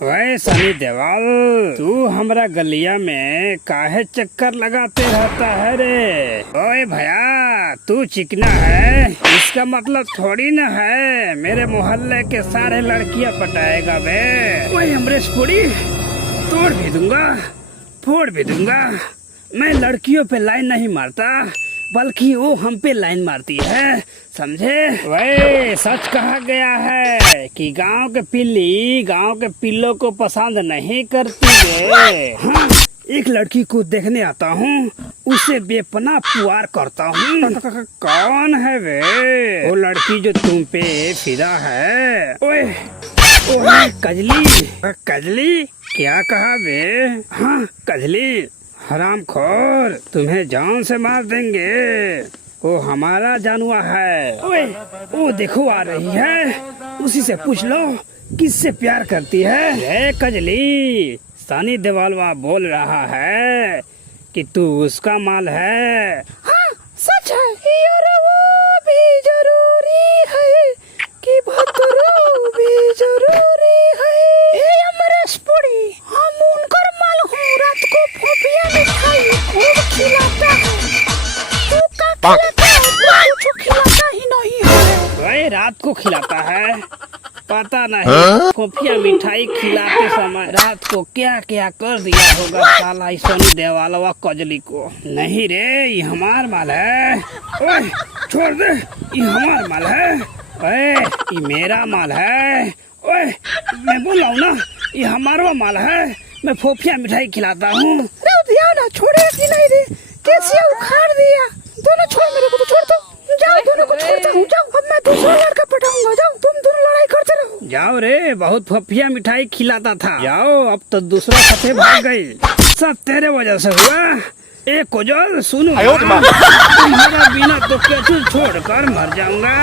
वही सनी देवल, तू हमरा गलिया में काहे चक्कर लगाते रहता है रे? ओए भैया, तू चिकना है इसका मतलब थोड़ी ना है मेरे मोहल्ले के सारे लड़कियां पटाएगा बे। वही अमरीश पुरी तोड़ भी दूंगा, फोड़ भी दूंगा। मैं लड़कियों पे लाइन नहीं मारता, बल्कि वो हम पे लाइन मारती है, समझे? वही सच कहा गया है कि गांव के पिल्ली गांव के पिल्लों को पसंद नहीं करती है। हाँ, एक लड़की को देखने आता हूँ, उसे बेपनाह प्यार करता हूँ। कौन है वे? वो लड़की जो तुम पे फिदा है। ओए ओए कजली, कजली क्या कहा बे? हाँ कजली, हरामखोर, तुम्हें जान से मार देंगे। वो हमारा जानवा है। ओए वो देखो आ रही है, उसी से पूछ लो किससे प्यार करती है। ये कजली, सनी देवलवा बोल रहा है कि तू उसका माल है। हाँ सच है, और वो भी जरूरी है कि भतरू भी जरूरी है। अमरीश पुरी, हम उनकर माल हूँ। रात को फोफिया मिठाई खूब खिलाता है। तू क्या खिलाता है? कुछ खिलाता ही नहीं है। वही रात को खिलाता है, पता नहीं फोफिया मिठाई खिलाते समय रात को क्या क्या कर दिया होगा साला सनी देवलवा कजली को। नहीं रे, ये हमार माल है। ओए छोड़ दे, ये हमार माल है। ओए ये मेरा माल है। ओए मैं बोल रहा हूँ ना, ये हमारा माल है। मैं फोफिया मिठाई खिलाता हूँ। ना छोड़े कि नहीं रे? कैसे उखाड़ दिया? दोनों छोड़, मेरे को तो छोड़ दो। जाओ, दोनों को छोड़ता हूँ। जाओ, अब मैं दूसरा लड़का पटाऊंगा। जाओ, तुम दोनों लड़ाई करते रहो। जाओ रे, बहुत फोफिया मिठाई खिलाता था। जाओ, अब तो दूसरा साथे भाग गई। सब तेरे वजह से हुआ। एक कोजल सुनो, तुम्हारा बिना तो कैसे छोड़कर मर जाऊंगा।